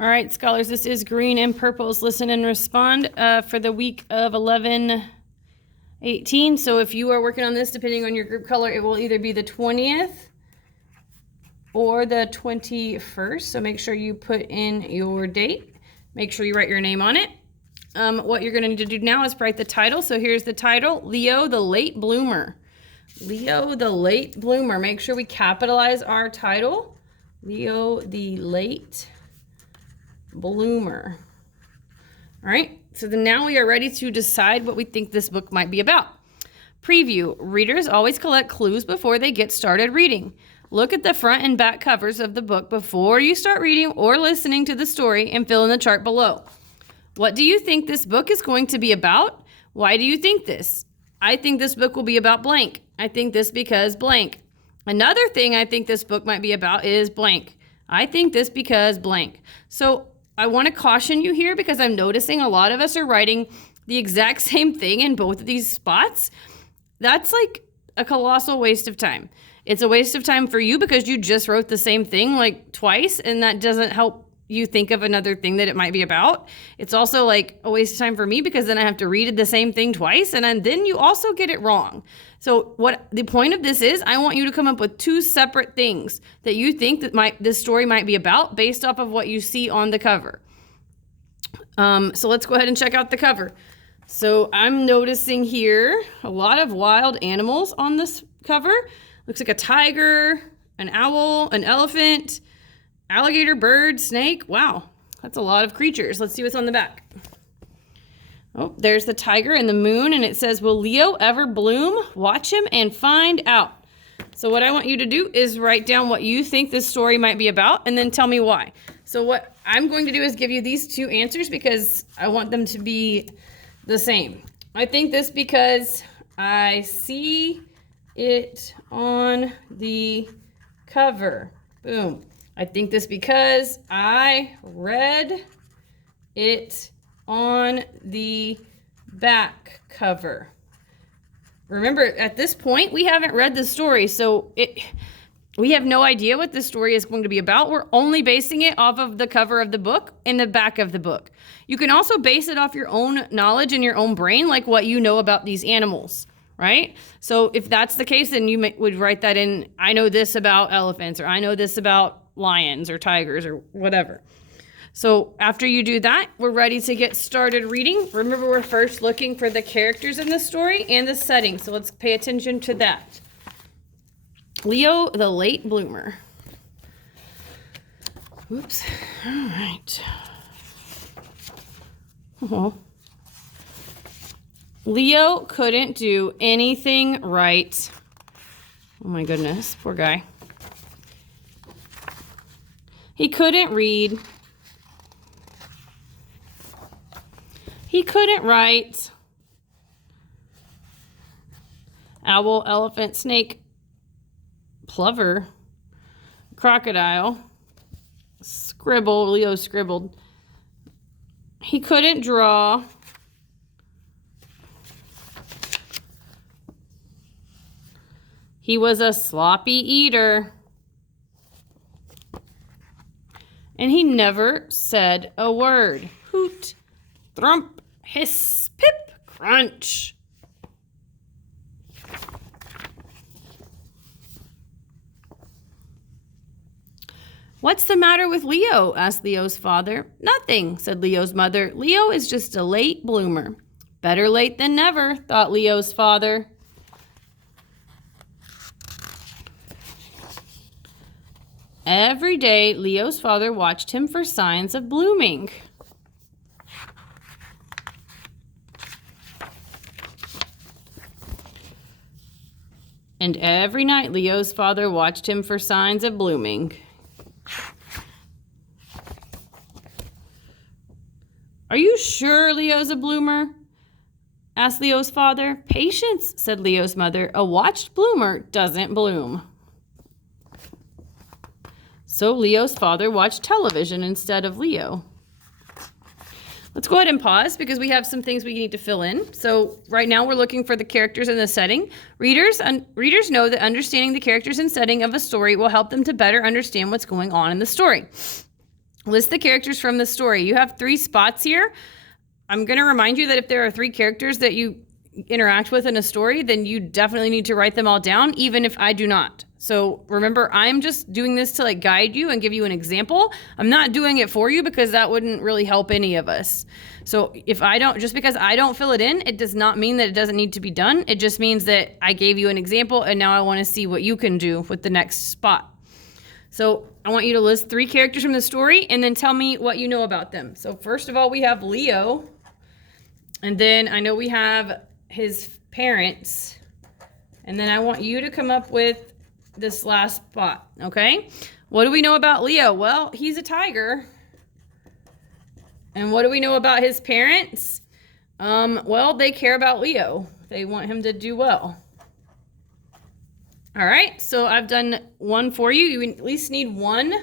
All right, scholars, this is Green and Purple's Listen and Respond for the week of 11/18. So if you are working on this, depending on your group color, it will either be the 20th or the 21st. So make sure you put in your date. Make sure you write your name on it. What you're going to need to do now is write the title. So here's the title, Leo the Late Bloomer. Leo the Late Bloomer. Make sure we capitalize our title. Leo the Late Bloomer. All right, so then now we are ready to decide what we think this book might be about. Preview. Readers always collect clues before they get started reading. Look at the front and back covers of the book before you start reading or listening to the story and fill in the chart below. What do you think this book is going to be about? Why do you think this? I think this book will be about blank. I think this because blank. Another thing I think this book might be about is blank. I think this because blank. So I want to caution you here because I'm noticing a lot of us are writing the exact same thing in both of these spots. That's like a colossal waste of time. It's a waste of time for you because you just wrote the same thing like twice, and that doesn't help you think of another thing that it might be about. It's also like a waste of time for me because then I have to read the same thing twice, and then you also get it wrong. So what the point of this is, I want you to come up with two separate things that you think that this story might be about based off of what you see on the cover. So let's go ahead and check out the cover. So I'm noticing here a lot of wild animals on this cover. Looks like a tiger, an owl, an elephant, alligator, bird, snake. Wow, that's a lot of creatures. Let's see what's on the back. Oh, there's the tiger and the moon, and it says, will Leo ever bloom? Watch him and find out. So what I want you to do is write down what you think this story might be about, and then tell me why. So what I'm going to do is give you these two answers because I want them to be the same. I think this because I see it on the cover. Boom. I think this because I read it on the back cover. Remember, at this point, we haven't read the story, so we have no idea what the story is going to be about. We're only basing it off of the cover of the book and the back of the book. You can also base it off your own knowledge in your own brain, like what you know about these animals, right? So if that's the case, then you would write that in, I know this about elephants, or I know this about lions or tigers or whatever. So after you do that, we're ready to get started reading. Remember, we're first looking for the characters in the story and the setting. So let's pay attention to that. Leo, the Late Bloomer. Oops. All right. Oh. Leo couldn't do anything right. Oh my goodness, poor guy. He couldn't read. He couldn't write. Owl, elephant, snake, plover, crocodile, scribble, Leo scribbled. He couldn't draw. He was a sloppy eater. And he never said a word. Hoot, thump, hiss, pip, crunch. What's the matter with Leo? Asked Leo's father. Nothing, said Leo's mother. Leo is just a late bloomer. Better late than never, thought Leo's father. Every day, Leo's father watched him for signs of blooming. And every night, Leo's father watched him for signs of blooming. Are you sure Leo's a bloomer? Asked Leo's father. Patience, said Leo's mother. A watched bloomer doesn't bloom. So Leo's father watched television instead of Leo. Let's go ahead and pause because we have some things we need to fill in. So right now we're looking for the characters and the setting. Readers know that understanding the characters and setting of a story will help them to better understand what's going on in the story. List the characters from the story. You have 3 spots here. I'm going to remind you that if there are 3 characters that you interact with in a story, then you definitely need to write them all down, even if I do not. So remember, I'm just doing this to like guide you and give you an example. I'm not doing it for you because that wouldn't really help any of us. So if I don't, just because I don't fill it in, it does not mean that it doesn't need to be done. It just means that I gave you an example and now I want to see what you can do with the next spot. So I want you to list 3 characters from the story and then tell me what you know about them. So first of all, we have Leo. And then I know we have his parents. And then I want you to come up with this last spot, okay? What do we know about Leo? Well, he's a tiger. And what do we know about his parents? Well, they care about Leo. They want him to do well. All right, so I've done 1 for you. You at least need 1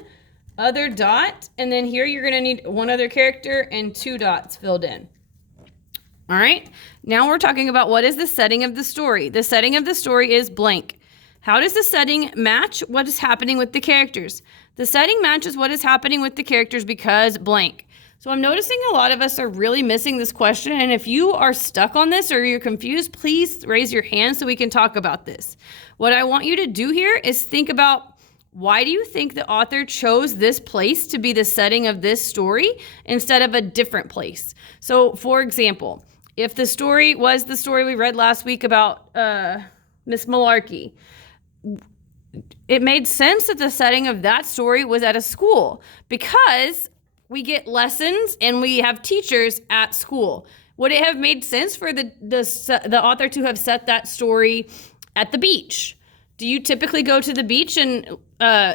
other dot. And then here you're gonna need 1 other character and 2 dots filled in. All right, now we're talking about what is the setting of the story. The setting of the story is blank. How does the setting match what is happening with the characters? The setting matches what is happening with the characters because blank. So I'm noticing a lot of us are really missing this question. And if you are stuck on this or you're confused, please raise your hand so we can talk about this. What I want you to do here is think about, why do you think the author chose this place to be the setting of this story instead of a different place? So for example, if the story was the story we read last week about Miss Malarkey, it made sense that the setting of that story was at a school because we get lessons and we have teachers at school. Would it have made sense for the author to have set that story at the beach? Do you typically go to the beach and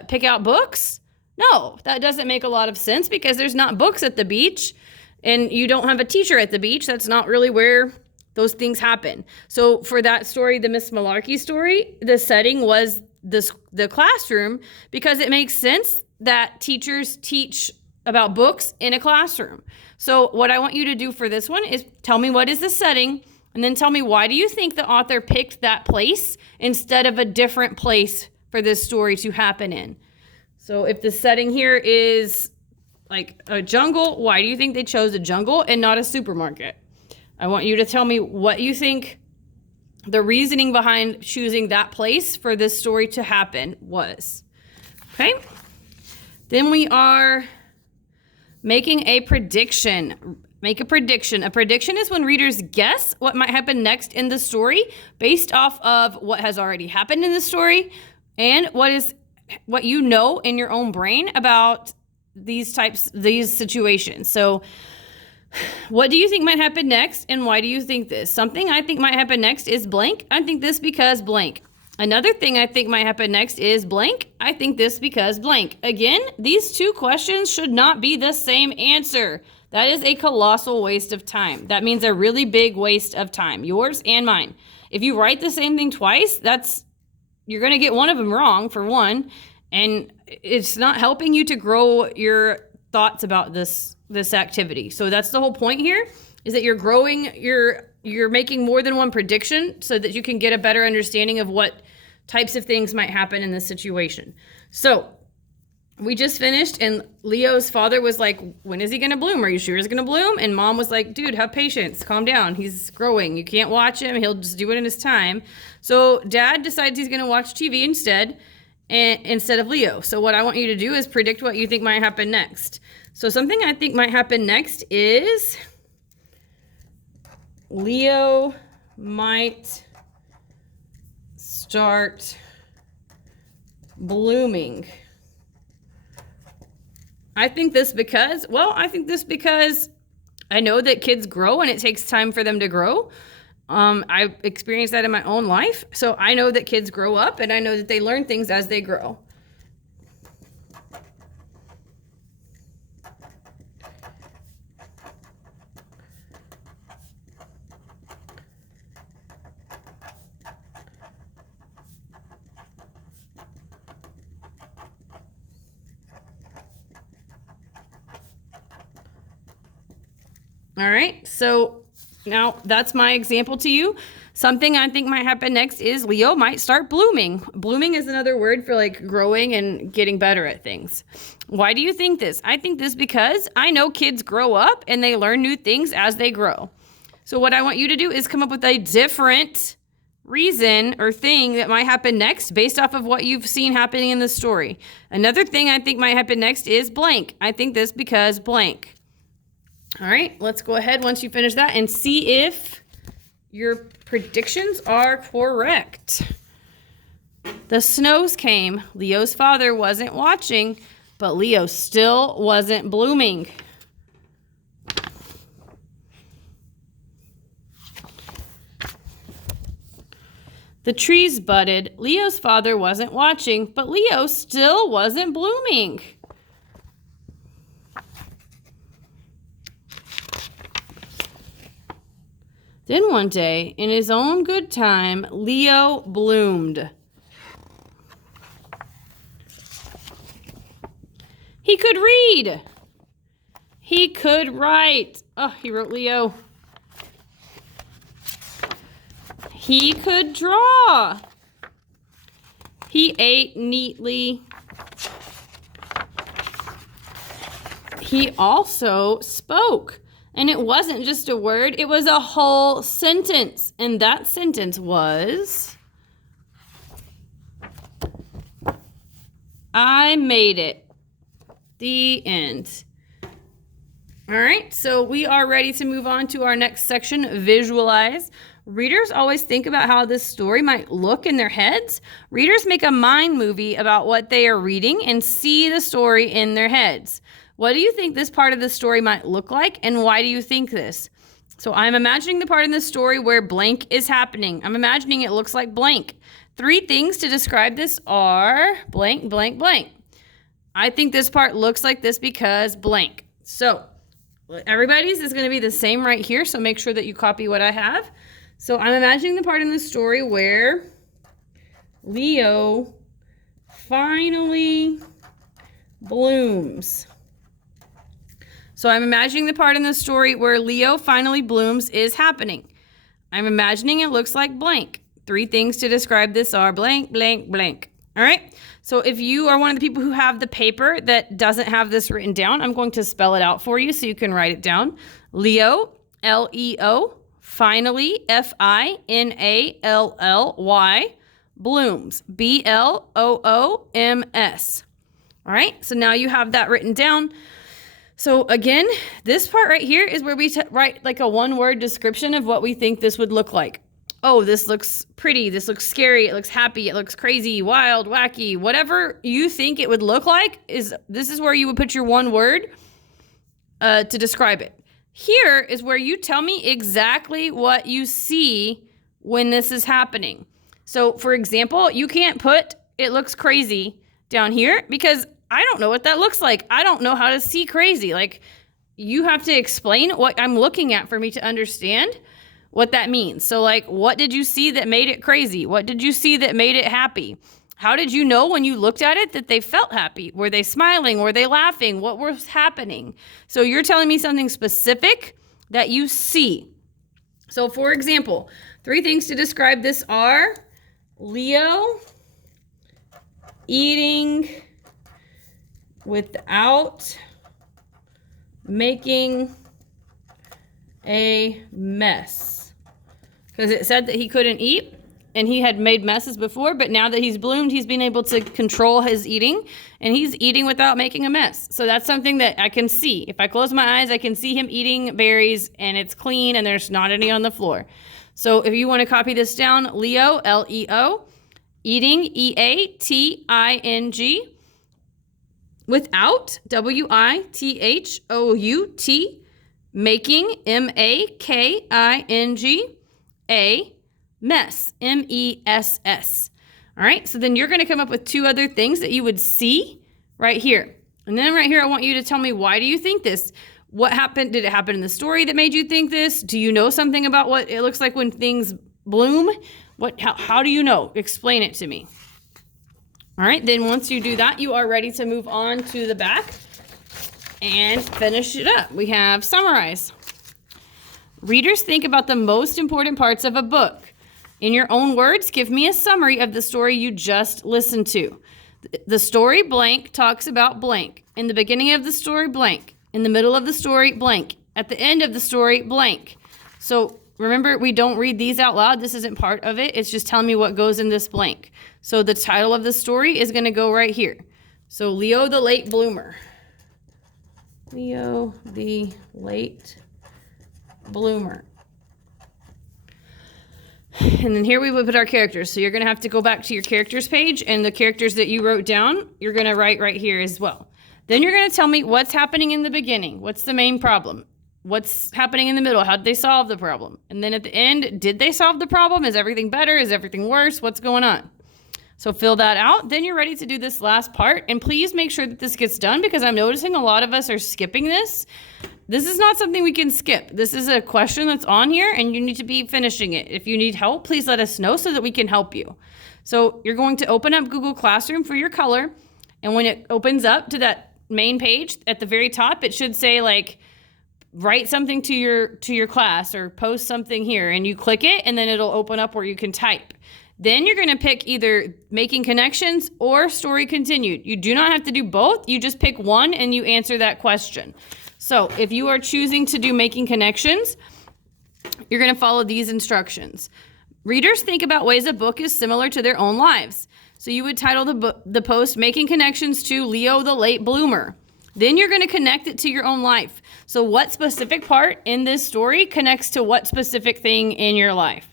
pick out books? No, that doesn't make a lot of sense because there's not books at the beach and you don't have a teacher at the beach. That's not really where those things happen. So for that story, the Miss Malarkey story, the setting was the classroom because it makes sense that teachers teach about books in a classroom. So what I want you to do for this one is tell me what is the setting and then tell me why do you think the author picked that place instead of a different place for this story to happen in. So if the setting here is like a jungle, why do you think they chose a jungle and not a supermarket? I want you to tell me what you think the reasoning behind choosing that place for this story to happen was. Okay? Then we are making a prediction. Make a prediction. A prediction is when readers guess what might happen next in the story based off of what has already happened in the story and what you know in your own brain about these situations. So what do you think might happen next and why do you think this? Something I think might happen next is blank. I think this because blank. Another thing I think might happen next is blank. I think this because blank. Again, these 2 questions should not be the same answer. That is a colossal waste of time. That means a really big waste of time, yours and mine. If you write the same thing twice, you're going to get one of them wrong for one, and it's not helping you to grow your thoughts about this activity. So that's the whole point here, is that you're growing, you're making more than one prediction so that you can get a better understanding of what types of things might happen in this situation. So we just finished and Leo's father was like, when is he going to bloom? Are you sure he's going to bloom? And mom was like, dude, have patience. Calm down. He's growing. You can't watch him. He'll just do it in his time. So dad decides he's going to watch TV instead of Leo. So what I want you to do is predict what you think might happen next. So something I think might happen next is Leo might start blooming. I think this because I know that kids grow and it takes time for them to grow. I've experienced that in my own life. So I know that kids grow up and I know that they learn things as they grow. All right, so Now, that's my example to you. Something I think might happen next is Leo might start blooming. Blooming is another word for like growing and getting better at things. Why do you think this? I think this because I know kids grow up and they learn new things as they grow. So what I want you to do is come up with a different reason or thing that might happen next based off of what you've seen happening in the story. Another thing I think might happen next is blank. I think this because blank. All right, let's go ahead once you finish that and see if your predictions are correct. The snows came. Leo's father wasn't watching, but Leo still wasn't blooming. The trees budded. Leo's father wasn't watching, but Leo still wasn't blooming. Then one day, in his own good time, Leo bloomed. He could read. He could write. Oh, he wrote Leo. He could draw. He ate neatly. He also spoke. And it wasn't just a word, it was a whole sentence. And that sentence was, I made it. The end. All right, so we are ready to move on to our next section, visualize. Readers always think about how this story might look in their heads. Readers make a mind movie about what they are reading and see the story in their heads. What do you think this part of the story might look like, and why do you think this? So I'm imagining the part in the story where blank is happening. I'm imagining it looks like blank. 3 things to describe this are blank, blank, blank. I think this part looks like this because blank. So everybody's is going to be the same right here, so make sure that you copy what I have. So I'm imagining the part in the story where Leo finally blooms. So I'm imagining the part in the story where Leo finally blooms is happening. I'm imagining it looks like blank. 3 things to describe this are blank, blank, blank. All right? So if you are one of the people who have the paper that doesn't have this written down, I'm going to spell it out for you so you can write it down. Leo, L-E-O, finally, F-I-N-A-L-L-Y, blooms, B-L-O-O-M-S. All right? So now you have that written down. So again, this part right here is where we write like a 1-word description of what we think this would look like. Oh, this looks pretty, this looks scary, it looks happy, it looks crazy, wild, wacky, whatever you think it would look like, this is where you would put your 1 word to describe it. Here is where you tell me exactly what you see when this is happening. So for example, you can't put it looks crazy down here because I don't know what that looks like. I don't know how to see crazy. Like, you have to explain what I'm looking at for me to understand what that means. So like, what did you see that made it crazy? What did you see that made it happy? How did you know when you looked at it that they felt happy? Were they smiling? Were they laughing? What was happening? So you're telling me something specific that you see. So for example, 3 things to describe this are Leo eating without making a mess. Because it said that he couldn't eat and he had made messes before, but now that he's bloomed, he's been able to control his eating and he's eating without making a mess. So that's something that I can see. If I close my eyes, I can see him eating berries and it's clean and there's not any on the floor. So if you want to copy this down, Leo, L-E-O, eating, E-A-T-I-N-G, without, W-I-T-H-O-U-T, making, M-A-K-I-N-G, a mess, M-E-S-S. All right, so then you're going to come up with 2 other things that you would see right here. And then right here, I want you to tell me, why do you think this? What happened? Did it happen in the story that made you think this? Do you know something about what it looks like when things bloom? How do you know? Explain it to me. All right, then once you do that, you are ready to move on to the back and finish it up. We have summarize. Readers think about the most important parts of a book. In your own words, give me a summary of the story you just listened to. The story blank talks about blank. In the beginning of the story, blank. In the middle of the story, blank. At the end of the story, blank. So remember, we don't read these out loud. This isn't part of it. It's just telling me what goes in this blank. So the title of the story is going to go right here. So Leo the Late Bloomer. Leo the Late Bloomer. And then here we would put our characters. So you're going to have to go back to your characters page, and the characters that you wrote down, you're going to write right here as well. Then you're going to tell me what's happening in the beginning. What's the main problem? What's happening in the middle? How did they solve the problem? And then at the end, did they solve the problem? Is everything better? Is everything worse? What's going on? So fill that out. Then you're ready to do this last part. And please make sure that this gets done, because I'm noticing a lot of us are skipping this. This is not something we can skip. This is a question that's on here, and you need to be finishing it. If you need help, please let us know so that we can help you. So you're going to open up Google Classroom for your color. And when it opens up to that main page at the very top, it should say like, write something to your class or post something here, and you click it, and then it'll open up where you can type. Then you're going to pick either Making Connections or Story Continued. You do not have to do both. You just pick one and you answer that question. So if you are choosing to do Making Connections, you're going to follow these instructions. Readers think about ways a book is similar to their own lives. So you would title the post Making Connections to Leo the Late Bloomer. Then you're going to connect it to your own life. So what specific part in this story connects to what specific thing in your life?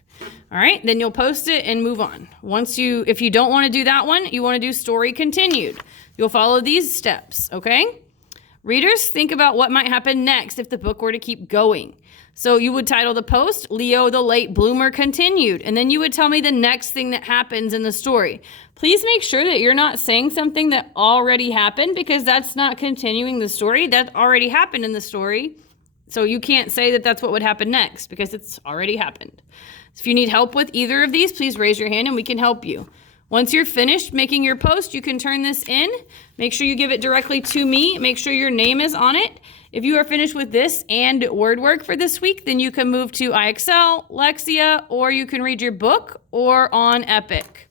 All right, then you'll post it and move on. If you don't want to do that one, you want to do Story Continued. You'll follow these steps, okay? Readers think about what might happen next if the book were to keep going. So you would title the post, Leo the Late Bloomer Continued, and then you would tell me the next thing that happens in the story. Please make sure that you're not saying something that already happened, because that's not continuing the story. That already happened in the story. So you can't say that that's what would happen next, because it's already happened. If you need help with either of these, please raise your hand and we can help you. Once you're finished making your post, you can turn this in. Make sure you give it directly to me. Make sure your name is on it. If you are finished with this and word work for this week, then you can move to iExcel, Lexia, or you can read your book or on Epic.